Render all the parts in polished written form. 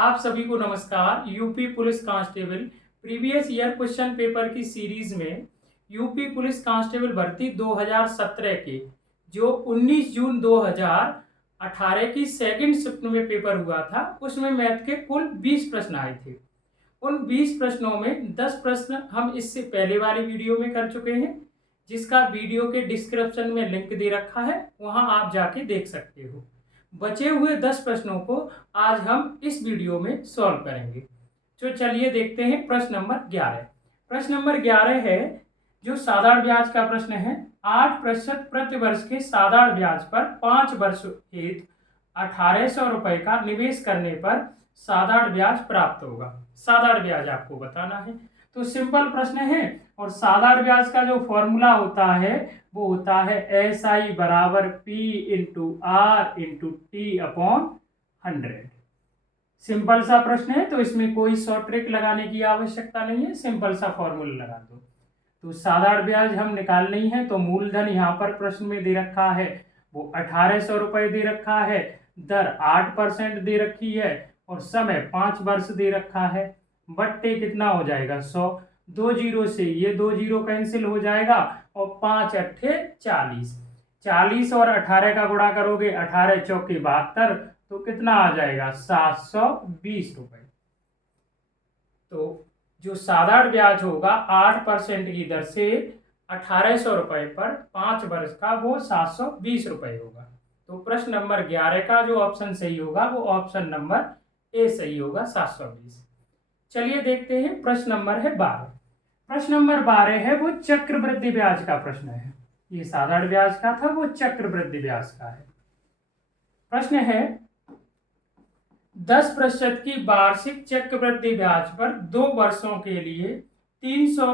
आप सभी को नमस्कार। UP police constable previous year question paper की सीरीज में यूपी पुलिस कांस्टेबल भर्ती 2017 के जो 19 जून 2018 की सेकंड शिफ्ट में पेपर हुआ था, उसमें मैथ के कुल 20 प्रश्न आए थे। उन 20 प्रश्नों में 10 प्रश्न हम इससे पहले वाली वीडियो में कर चुके हैं, जिसका वीडियो के डिस्क्रिप्शन में लिंक दे रखा है, वहां आप जाके देख सकते हो। बचे हुए 10 प्रश्नों को आज हम इस वीडियो में सॉल्व करेंगे। तो चलिए देखते हैं प्रश्न नंबर 11। प्रश्न नंबर 11 है जो साधारण ब्याज का प्रश्न है। 8% प्रति वर्ष के साधारण ब्याज पर 5 वर्ष हेतु 1800 रुपए का निवेश करने पर साधारण ब्याज प्राप्त होगा। साधारण ब्याज आपको बताना है। तो सिंपल प्रश्न है और साधारण ब्याज का जो फॉर्मूला होता है वो होता है SI बराबर P into R into T upon 100। Simple सा प्रश्न है, तो इसमें कोई शॉर्ट ट्रिक लगाने की आवश्यकता नहीं है, सिंपल सा फॉर्मूला लगा दो। तो साधारण ब्याज हम निकालनी है, तो मूलधन यहाँ पर प्रश्न में दे रखा है वो 1800 रुपए दे रखा है, दर 8% दे रखी है और समय 5 वर्ष दे रखा है। बट्टे कितना हो जाएगा 100, 2 जीरो से ये 2 जीरो कैंसिल हो जाएगा और 5 अट्ठे 40, 40 और 18 का गुणा करोगे 18 चौके 72, तो कितना आ जाएगा 720 रुपए। तो जो साधारण ब्याज होगा 8% की दर से 1800 रुपए पर 5 वर्ष का वो 720 रुपए होगा। तो प्रश्न नंबर 11 का जो ऑप्शन सही होगा वो ऑप्शन नंबर ए सही होगा, 720। चलिए देखते हैं प्रश्न नंबर है 12। प्रश्न नंबर 12 है वो चक्रवृद्धि ब्याज का प्रश्न है। ये साधारण ब्याज का था, वो चक्रवृद्धि ब्याज का है। प्रश्न है 10% की वार्षिक चक्रवृद्धि ब्याज पर 2 वर्षों के लिए 300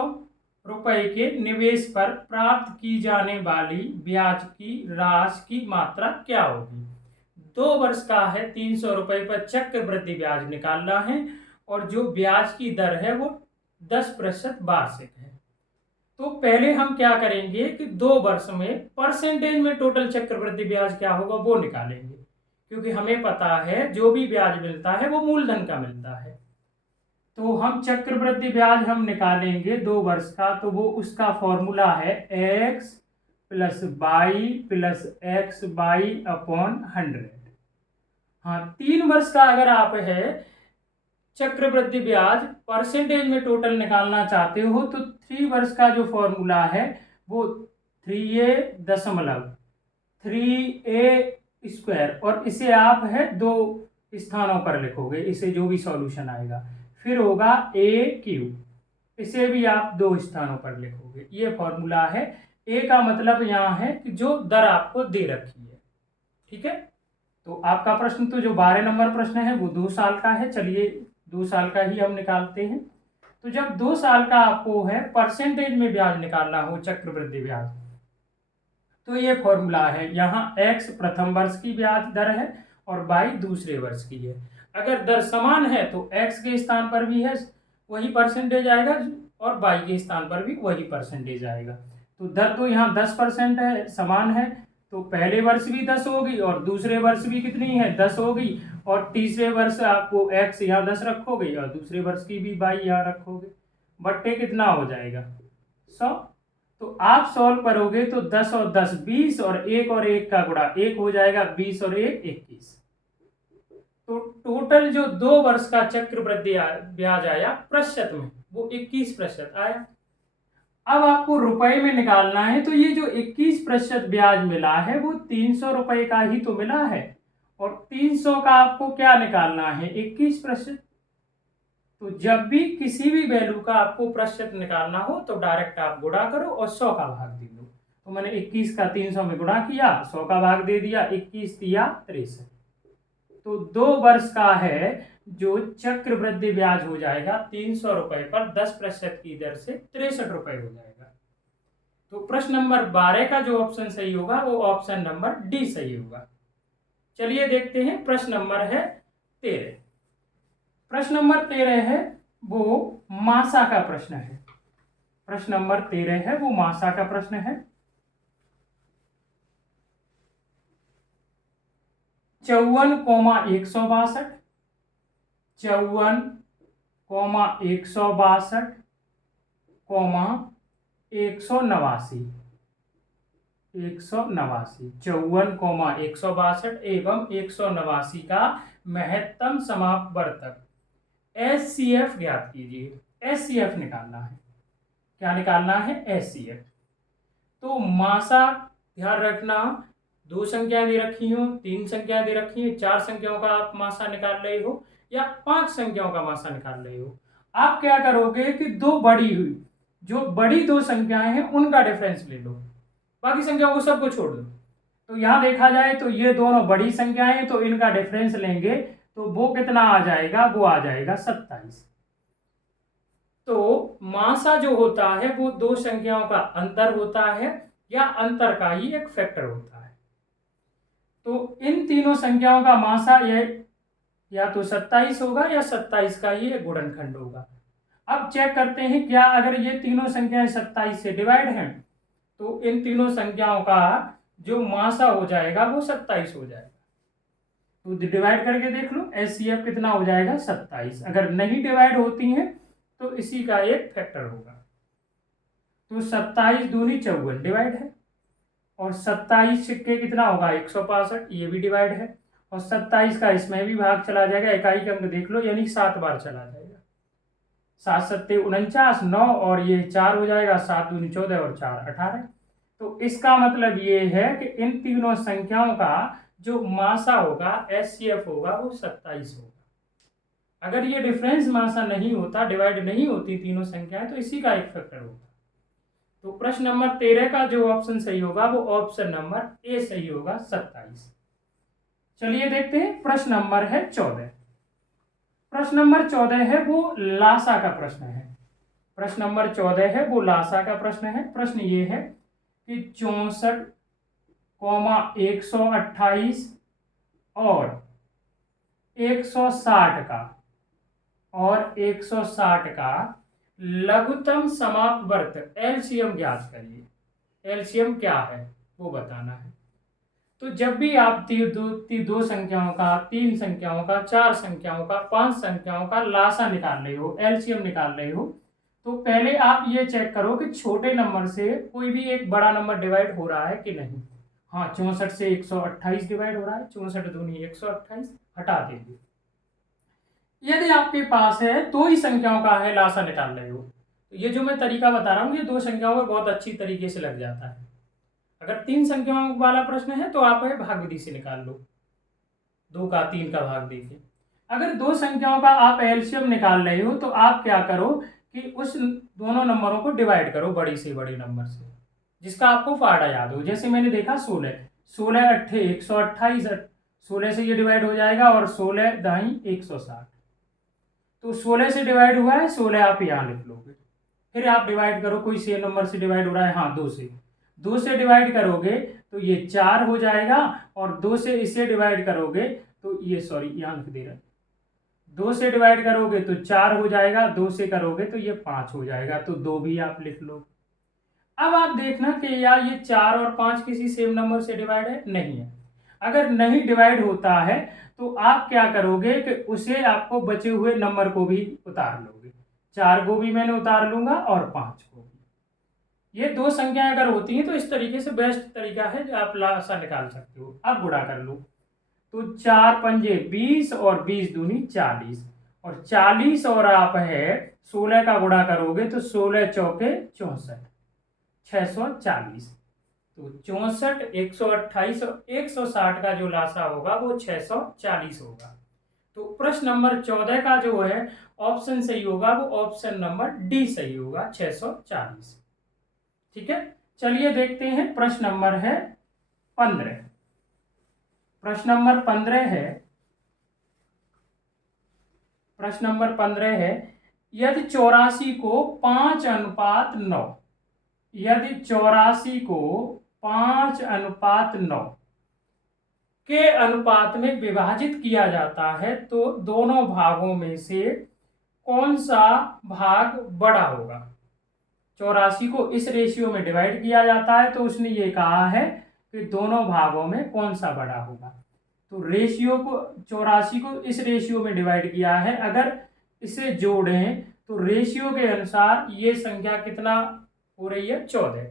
रुपए के निवेश पर प्राप्त की जाने वाली ब्याज की राशि की मात्रा क्या होगी। 2 वर्ष का है, 300 रुपए पर चक्रवृद्धि ब्याज निकालना है और जो ब्याज की दर है वो 10% वार्षिक है। तो पहले हम क्या करेंगे कि 2 वर्ष में परसेंटेज में टोटल चक्रवृद्धि ब्याज क्या होगा वो निकालेंगे, क्योंकि हमें पता है जो भी ब्याज मिलता है वो मूलधन का मिलता है। तो हम चक्रवृद्धि ब्याज हम निकालेंगे 2 वर्ष का, तो वो उसका फॉर्मूला है x plus by plus x by upon 100। हाँ, 3 वर्ष का अगर आप है चक्रवृद्धि ब्याज परसेंटेज में टोटल निकालना चाहते हो, तो 3 वर्ष का जो फॉर्मूला है वो 3a दशमलव 3a स्क्वायर, और इसे आप है 2 स्थानों पर लिखोगे, इसे जो भी सॉल्यूशन आएगा, फिर होगा a क्यूब, इसे भी आप 2 स्थानों पर लिखोगे। ये फॉर्मूला है। a का मतलब यहाँ है कि जो दर आपको दे रखी है। ठीक है, तो आपका प्रश्न तो जो 12 नंबर प्रश्न है वो 2 साल का है। चलिए 2 साल का ही हम निकालते हैं। तो जब 2 साल का आपको है परसेंटेज में ब्याज निकालना हो चक्रवृद्धि ब्याज, तो ये फॉर्मूला है। यहाँ x प्रथम वर्ष की ब्याज दर है और y दूसरे वर्ष की है। अगर दर समान है तो x के स्थान पर भी है वही परसेंटेज आएगा और y के स्थान पर भी वही परसेंटेज आएगा। तो दर तो यहाँ 10% है, समान है, तो पहले वर्ष भी 10 होगी और दूसरे वर्ष भी कितनी है 10 होगी, और तीसरे वर्ष आपको x यहाँ 10 रखोगे और दूसरे वर्ष की भी y यहाँ रखोगे। बट्टे कितना हो जाएगा 100। तो आप सॉल्व करोगे तो 10 और 10 20 और 1 का गुणा 1 हो जाएगा, 20 और 1 21। तो टोटल जो 2 वर्ष का चक्रवृद्धि ब्याज आया प्रतिशत में वो 21% आया। अब आपको रुपए में निकालना है, तो ये जो 21% ब्याज मिला है वो 300 रुपए का ही तो मिला है, और 300 का आपको क्या निकालना है 21%। तो जब भी किसी भी वैल्यू का आपको प्रतिशत निकालना हो तो डायरेक्ट आप गुणा करो और 100 का भाग दे दो। तो मैंने 21 का 300 में गुणा किया, 100 का भाग दे दिया, 21 दिया 63। तो 2 वर्ष का है जो चक्रवृद्धि ब्याज हो जाएगा 300 रुपए पर 10% की दर से 63 रुपए हो जाएगा। तो प्रश्न नंबर 12 का जो ऑप्शन सही होगा वो ऑप्शन नंबर डी सही होगा। चलिए देखते हैं प्रश्न नंबर है 13। प्रश्न नंबर 13 है वो मासा का प्रश्न है। प्रश्न नंबर 13 है वो मासा का प्रश्न है। 54,162 54,162, 189, 54,162 एवं 189 का महत्तम समापवर्तक HCF ज्ञात कीजिए। HCF निकालना है। क्या निकालना है? HCF। तो मासा ध्यान रखना, 2 संख्याएं दे रखी हो, 3 संख्याएं दे रखी है, 4 संख्याओं का आप मासा निकाल रहे हो या 5 संख्याओं का मासा निकाल रहे हो। आप क्या करोगे कि जो बड़ी 2 संख्याएं हैं उनका डिफरेंस ले लो, बाकी संख्याओं को सबको छोड़ दो। तो यहां देखा जाए तो ये दोनों बड़ी संख्याएं, तो इनका डिफरेंस लेंगे तो वो कितना आ जाएगा? वो आ जाएगा 27। तो मासा जो होता है वो 2 संख्याओं का अंतर होता है या अंतर का ही एक फैक्टर होता है। तो इन तीनों संख्याओं का मासा ये या तो 27 होगा या 27 का ही एक गुणनखंड होगा। अब चेक करते हैं, क्या अगर ये तीनों संख्याएं 27 से डिवाइड हैं तो इन तीनों संख्याओं का जो मासा हो जाएगा वो 27 हो जाएगा। तो डिवाइड करके देख लो, HCF कितना हो जाएगा? 27। अगर नहीं डिवाइड होती हैं तो इसी का एक फैक्टर होगा। तो 27 दूनी 54 डिवाइड है, और 27 सिक्के कितना होगा? 165, ये भी डिवाइड है, और 27 का इसमें भी भाग चला जाएगा। इकाई का अंक देख लो, यानी 7 बार चला जाएगा। 7 सत्ते 49, 9 और ये 4 हो जाएगा, 7 दूनी 14 और 4 18। तो इसका मतलब ये है कि इन तीनों संख्याओं का जो मासा होगा, HCF होगा, वो 27 होगा। अगर ये डिफरेंस मासा नहीं होता, डिवाइड नहीं होती तीनों संख्याएं, तो इसी का एक फैक्टर होता। तो प्रश्न नंबर 13 का जो ऑप्शन सही होगा वो ऑप्शन नंबर ए सही होगा, 27। चलिए देखते हैं प्रश्न नंबर है 14। प्रश्न नंबर 14 है वो लासा का प्रश्न है। प्रश्न नंबर 14 है वो लासा का प्रश्न है। प्रश्न ये है कि 64,128 और 160 का लघुत्तम समापवर्तक LCM ज्ञात करिए। LCM क्या है वो बताना है। तो जब भी आप दो संख्याओं का, 3 संख्याओं का, 4 संख्याओं का, 5 संख्याओं का लासा निकाल रहे हो, LCM निकाल रहे हो, तो पहले आप ये चेक करो कि छोटे नंबर से कोई भी एक बड़ा नंबर डिवाइड हो रहा है कि नहीं। हाँ, 64 से 128 डिवाइड हो रहा है, 64 दूनी 128, हटा देंगे। यदि आपके पास है 2 ही संख्याओं का है लासा निकाल रहे हो, तो ये जो मैं तरीका बता रहा हूँ ये 2 संख्याओं में बहुत अच्छी तरीके से लग जाता है। अगर 3 संख्याओं वाला प्रश्न है तो आप भाग विधि से निकाल लो, 2 का 3 का भाग देके। अगर 2 संख्याओं का आप LCM निकाल रहे हो तो आप क्या करो कि उस दोनों नंबरों को डिवाइड करो बड़ी से बड़े नंबर से, जिसका आपको फाड़ा याद हो। जैसे मैंने देखा 16 अट्ठे 128, 16 से ये डिवाइड हो जाएगा, और 16 दाई 160। तो 16 से डिवाइड हुआ है, 16 आप यहाँ लिख लोगे। फिर आप डिवाइड करो, कोई सेम नंबर से डिवाइड हो रहा है, हाँ 2 से डिवाइड करोगे तो ये 4 हो जाएगा, और 2 से इसे डिवाइड करोगे तो ये, सॉरी यहाँ लिख दे रहा है, 2 से डिवाइड करोगे तो 4 हो जाएगा, 2 से करोगे तो ये 5 हो जाएगा, तो 2 भी आप लिख लो। अब आप देखना कि यार ये 4 और 5 किसी सेम नंबर से डिवाइड है? नहीं है। अगर नहीं डिवाइड होता है तो आप क्या करोगे कि उसे आपको बचे हुए नंबर को भी उतार लोगे। 4 को भी मैंने उतार लूंगा और 5 को भी। ये 2 संख्याएं अगर होती हैं तो इस तरीके से बेस्ट तरीका है जो आप लासा निकाल सकते हो। अब गुणा कर लो, तो 4 पंजे 20 और 20 दूनी 40, और 40 और आप है 16 का गुणा करोगे तो 16 चौके 64, 640। तो 64, 128 और 160 का जो लासा होगा वो 640 होगा। तो प्रश्न नंबर 14 का जो है ऑप्शन सही होगा वो ऑप्शन नंबर डी सही होगा, 640। ठीक है, चलिए देखते हैं प्रश्न नंबर है 15। प्रश्न नंबर 15 है, प्रश्न नंबर 15 है, यदि 84 को 5:9, यदि 84 को 5:9 के अनुपात में विभाजित किया जाता है तो दोनों भागों में से कौन सा भाग बड़ा होगा। 84 को इस रेशियो में डिवाइड किया जाता है तो उसने ये कहा है कि दोनों भागों में कौन सा बड़ा होगा। तो रेशियो को 84 को इस रेशियो में डिवाइड किया है। अगर इसे जोड़ें तो रेशियो के अनुसार ये संख्या कितना हो रही है, 14।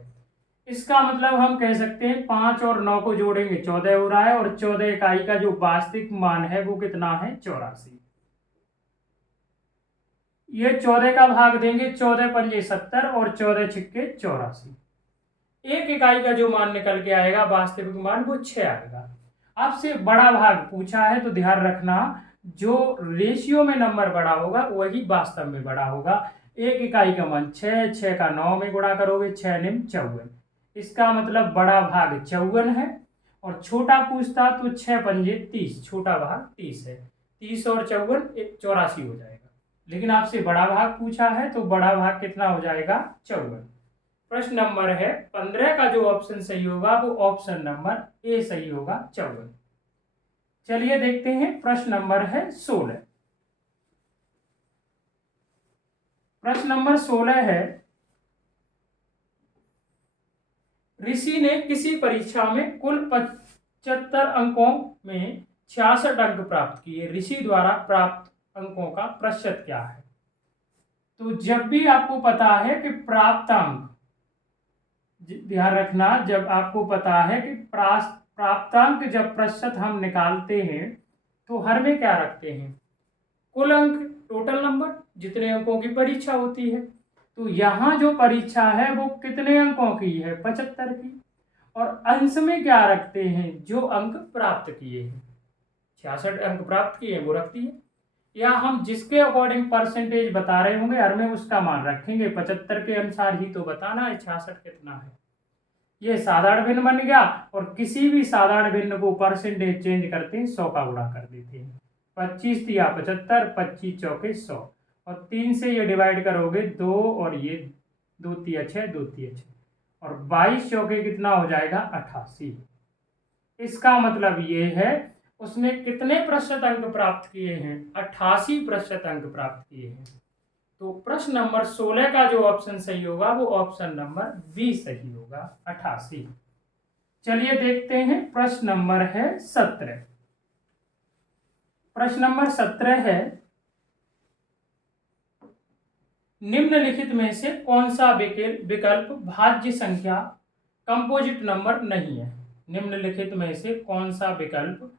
इसका मतलब हम कह सकते हैं 5 और 9 को जोड़ेंगे 14 हो रहा है, और 14 इकाई का जो वास्तविक मान है वो कितना है, 84। ये 14 का भाग देंगे, 14 पंजे 70 और 14 छिक्के 84। एक इकाई का जो मान निकल के आएगा वास्तविक मान, वो 6 आएगा। आपसे बड़ा भाग पूछा है तो ध्यान रखना, जो रेशियो में नंबर बड़ा होगा वही वास्तव में बड़ा होगा। एक इकाई का मान 6, 6 का 9 में गुणा करोगे 6 निम 54। इसका मतलब बड़ा भाग 54 है, और छोटा पूछता तो 6 पंजे 30, छोटा भाग 30 है। 30 और 54 84 हो जाएगा। लेकिन आपसे बड़ा भाग पूछा है तो बड़ा भाग कितना हो जाएगा, 54। प्रश्न नंबर है 15 का जो ऑप्शन सही होगा वो ऑप्शन नंबर ए सही होगा, 54। चलिए देखते हैं प्रश्न नंबर है 16। प्रश्न नंबर 16 है, ऋषि ने किसी परीक्षा में कुल 75 अंकों में 66 अंक प्राप्त किए। ऋषि द्वारा प्राप्त अंकों का प्रतिशत क्या है? तो जब भी आपको पता है कि प्राप्त अंक, ध्यान रखना, जब आपको पता है कि प्राप्तांक जब प्रतिशत हम निकालते हैं तो हर में क्या रखते हैं, कुल अंक, टोटल नंबर, जितने अंकों की परीक्षा होती है। तो यहाँ जो परीक्षा है वो कितने अंकों की है, 75 की, और अंश में क्या रखते हैं, जो अंक प्राप्त किए हैं, 66 अंक प्राप्त किए वो रखती है। या हम जिसके अकॉर्डिंग परसेंटेज बता रहे होंगे हर में उसका मान रखेंगे, 75 के अनुसार ही तो बताना है 66 कितना है। ये साधारण भिन्न बन गया, और किसी भी साधारण भिन्न को परसेंटेज चेंज करते हैं 100 का गुणा कर देते हैं। 25 तिया 75, 25 चौके 100, और 3 से ये डिवाइड करोगे 2, और ये 2 तिया 6, 2 तिया 6, और 22 चौके कितना हो जाएगा, 88। इसका मतलब ये है उसमें कितने प्रतिशत अंक प्राप्त किए हैं, 88% अंक प्राप्त किए हैं। तो प्रश्न नंबर 16 का जो ऑप्शन सही होगा वो ऑप्शन नंबर बी सही होगा, 88। चलिए देखते हैं प्रश्न नंबर है 17। प्रश्न नंबर 17 है, निम्नलिखित में से कौन सा विकल्प भाज्य संख्या कंपोजिट नंबर नहीं है? निम्नलिखित में से कौन सा विकल्प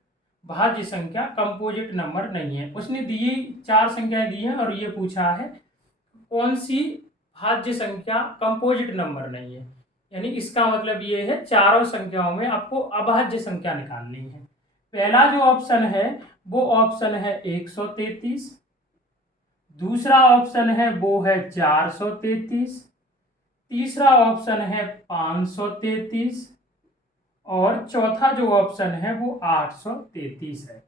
भाज्य संख्या कंपोजिट नंबर नहीं है? उसने दी 4 संख्याएं दी हैं और ये पूछा है कौन सी भाज्य संख्या कंपोजिट नंबर नहीं है। यानी इसका मतलब ये है चारों संख्याओं में आपको अभाज्य संख्या निकालनी है। पहला जो ऑप्शन है वो ऑप्शन है 133, दूसरा ऑप्शन है वो है 433, तीसरा ऑप्शन है 533, और चौथा जो ऑप्शन है वो 833 है।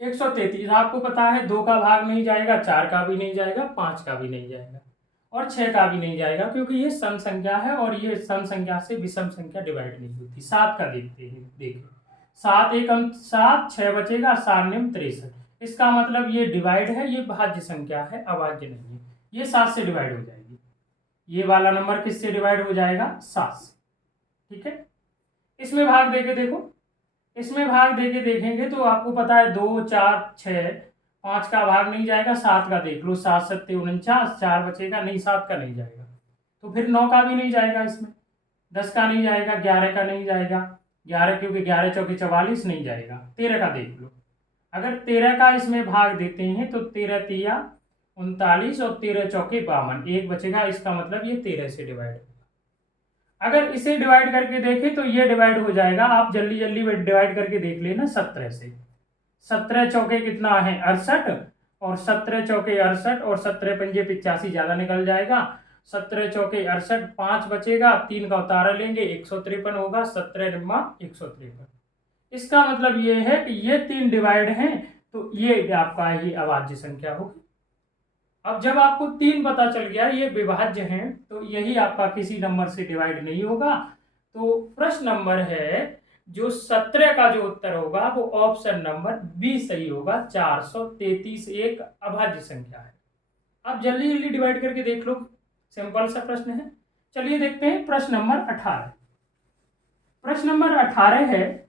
133 आपको पता है 2 का भाग नहीं जाएगा, 4 का भी नहीं जाएगा, 5 का भी नहीं जाएगा, और 6 का भी नहीं जाएगा, क्योंकि ये सम संख्या है और ये सम संख्या से विषम संख्या डिवाइड नहीं होती। 7 का देखते हैं, देखिए 7 एकम 7, 6 बचेगा, 7 निम 63। इसका मतलब ये डिवाइड है, ये भाज्य संख्या है, अभाज्य नहीं है। ये 7 से डिवाइड हो जाएगी। ये वाला नंबर किससे डिवाइड हो जाएगा, 7 से। ठीक है, इसमें भाग देके देखो, इसमें भाग देके देखेंगे तो आपको पता है 2, 4, 6, 5 का भाग नहीं जाएगा, 7 का देख लो, 7 7 49, 4 बचेगा, नहीं 7 का नहीं जाएगा, तो फिर 9 का भी नहीं जाएगा, इसमें 10 का नहीं जाएगा, 11 का नहीं जाएगा, 11 क्योंकि 11 चौके 44 नहीं जाएगा, 13 का देख लो। अगर 13 का इसमें भाग देते हैं तो 13 तिया 39 और 13 चौके 52, 1 बचेगा, इसका मतलब ये 13 से डिवाइड होगा। अगर इसे डिवाइड करके देखें तो ये डिवाइड हो जाएगा, आप जल्दी जल्दी डिवाइड करके देख लेना 17 से। 17 चौके कितना है, 68, और 17 चौके 68 और 17 पंजे 85 ज्यादा निकल जाएगा। 17 चौके 68, 5 बचेगा, 3 का उतारा लेंगे, 153 होगा, 17 निम्मा 153। इसका मतलब ये है कि ये 3 डिवाइड हैं, तो ये आपका ही अभाज्य संख्या होगी। अब जब आपको 3 पता चल गया ये विभाज्य हैं, तो यही आपका किसी नंबर से डिवाइड नहीं होगा। तो प्रश्न नंबर है जो 17 का जो उत्तर होगा वो ऑप्शन नंबर बी सही होगा, 433 एक अभाज्य संख्या है। आप जल्दी जल्दी डिवाइड करके देख लो, सिंपल सा प्रश्न है। चलिए देखते हैं प्रश्न नंबर 18। प्रश्न नंबर 18 है,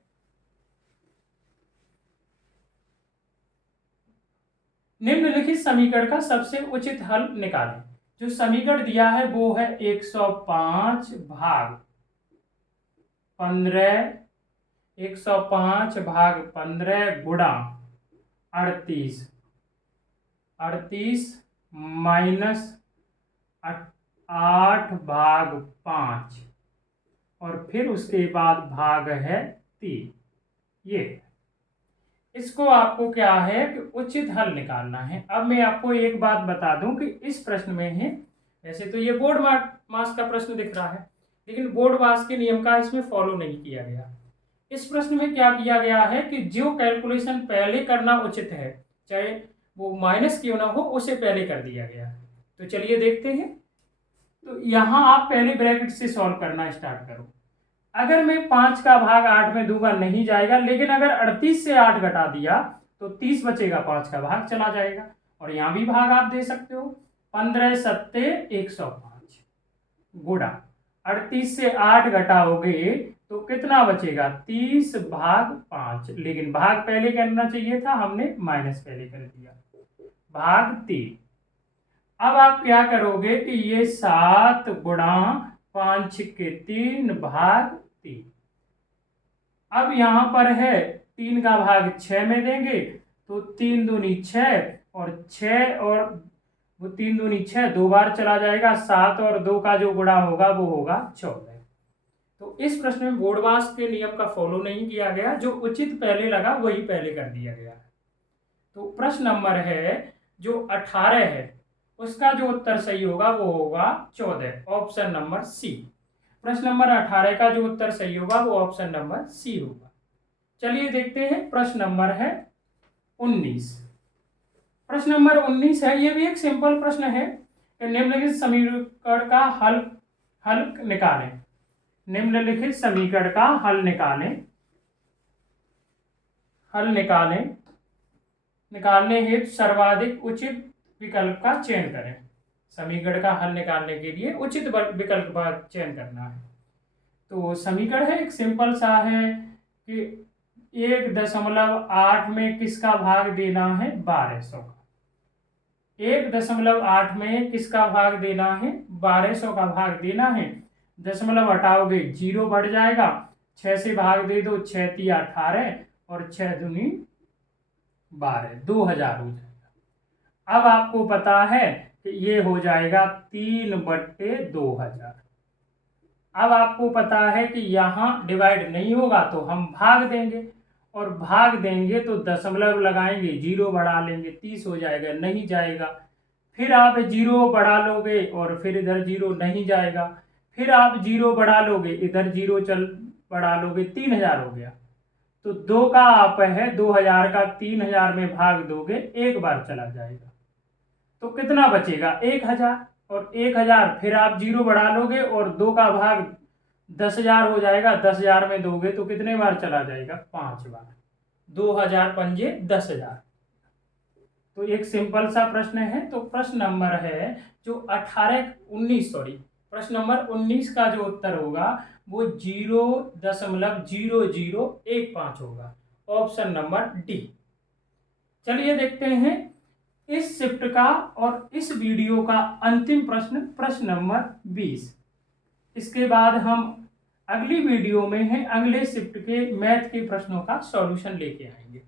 निम्नलिखित समीकरण का सबसे उचित हल निकालें। जो समीकरण दिया है वो है 105 भाग 15, 105/15 गुणा 38, 38 माइनस 8/5 और फिर उसके बाद भाग है 3। ये इसको आपको क्या है कि उचित हल निकालना है। अब मैं आपको एक बात बता दूं कि इस प्रश्न में है, वैसे तो ये बोर्ड मास का प्रश्न दिख रहा है, लेकिन बोर्ड मास के नियम का इसमें फॉलो नहीं किया गया। इस प्रश्न में क्या किया गया है कि जो कैलकुलेशन पहले करना उचित है, चाहे वो माइनस क्यों ना हो, उसे पहले कर दिया गया है। तो चलिए देखते हैं। तो यहाँ आप पहले ब्रैकेट से सॉल्व करना स्टार्ट करो। अगर मैं 5 का भाग 8 में दूंगा नहीं जाएगा, लेकिन अगर 38 से 8 घटा दिया तो 30 बचेगा, 5 का भाग चला जाएगा। और यहाँ भी भाग आप दे सकते हो, 15 सत्ते 105 गुणा 38 से 8 घटाओगे तो कितना बचेगा, 30/5। लेकिन भाग पहले करना चाहिए था, हमने माइनस पहले कर दिया, भाग 3। अब आप क्या करोगे कि ये 7 गुणा 5 के 3 भाग 3। अब यहां पर है 3 का भाग 6 में देंगे तो 3 दूनी 6 और 6 और वो 3 दूनी 6 दो बार चला जाएगा, 7 और 2 का जो गुणा होगा वो होगा 14। तो इस प्रश्न में बोर्डवास के नियम का फॉलो नहीं किया गया, जो उचित पहले लगा वही पहले कर दिया गया। तो प्रश्न नंबर है जो 18 है उसका जो उत्तर सही होगा वो होगा 14, ऑप्शन नंबर सी। प्रश्न नंबर 18 का जो उत्तर सही होगा वो ऑप्शन नंबर सी होगा। चलिए देखते हैं प्रश्न नंबर है 19। प्रश्न नंबर 19 है, ये भी एक सिंपल प्रश्न है कि निम्नलिखित समीकरण का हल निकालें। निम्नलिखित समीकरण का हल निकालने हेतु सर्वाधिक उचित विकल्प का चयन करें। समीकरण का हल निकालने के लिए उचित विकल्प का चयन करना है। तो समीकरण है एक सिंपल सा है कि 1.8 में किसका भाग देना है, 1200 का। 1.8 में किसका भाग देना है, 1200 का भाग देना है। दशमलव हटाओगे 0 बढ़ जाएगा, 6 से भाग दे दो, 6 तिया 18 और 6 दूनी 12, 2000 हो जाएगा। अब आपको पता है कि ये हो जाएगा 3/2000। अब आपको पता है कि यहाँ डिवाइड नहीं होगा तो हम भाग देंगे, और भाग देंगे तो दशमलव लगाएंगे, 0 बढ़ा लेंगे, 30 हो जाएगा, नहीं जाएगा। फिर आप 0 बढ़ा लोगे और फिर इधर 0 नहीं जाएगा, फिर आप 0 बढ़ा लोगे, इधर 0 बढ़ा लोगे, 3000 हो गया। तो 2 का आप है 2000 का 3000 में भाग दोगे, एक बार चला जाएगा, तो कितना बचेगा, 1000। और 1000 फिर आप 0 बढ़ा लोगे और 2 का भाग 10000 हो जाएगा, 10000 में दोगे तो कितने बार चला जाएगा, 5 बार। 2000 पंजे 10000। तो एक सिंपल सा प्रश्न है। तो प्रश्न नंबर है जो 19 प्रश्न नंबर 19 का जो उत्तर होगा वो 0.0015 होगा, ऑप्शन नंबर डी। चलिए देखते हैं इस शिफ्ट का और इस वीडियो का अंतिम प्रश्न, प्रश्न नंबर 20। इसके बाद हम अगली वीडियो में है अगले शिफ्ट के मैथ के प्रश्नों का सॉल्यूशन लेके आएंगे।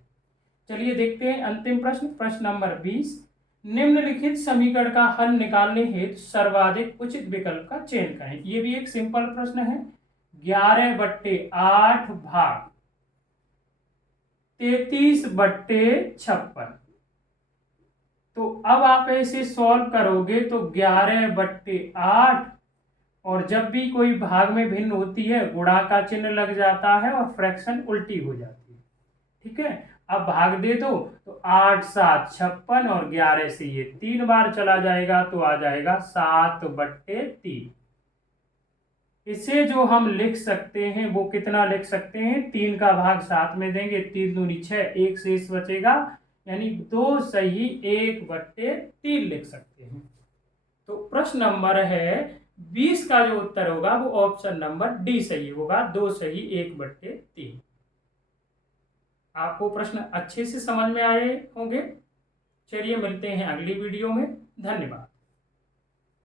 चलिए देखते हैं अंतिम प्रश्न, प्रश्न नंबर 20। निम्नलिखित समीकरण का हल निकालने हेतु सर्वाधिक उचित विकल्प का चयन करें। ये भी एक सिंपल प्रश्न है। 11/8 भाग 33/56। तो अब आप ऐसे सॉल्व करोगे तो 11/8, और जब भी कोई भाग में भिन्न होती है गुणा का चिन्ह लग जाता है और फ्रैक्शन उल्टी हो जाती है। ठीक है, अब भाग दे दो तो 8 7 56 और 11 से ये 3 बार चला जाएगा तो आ जाएगा 7/3। इसे जो हम लिख सकते हैं वो कितना लिख सकते हैं, 3 का भाग 7 में देंगे, 3 दूनी 6, 1 शेष बचेगा, यानी 2 सही 1/3 लिख सकते हैं। तो प्रश्न नंबर है 20 का जो उत्तर होगा वो ऑप्शन नंबर डी सही होगा, 2 सही 1/3। आपको प्रश्न अच्छे से समझ में आए होंगे। चलिए मिलते हैं अगली वीडियो में। धन्यवाद।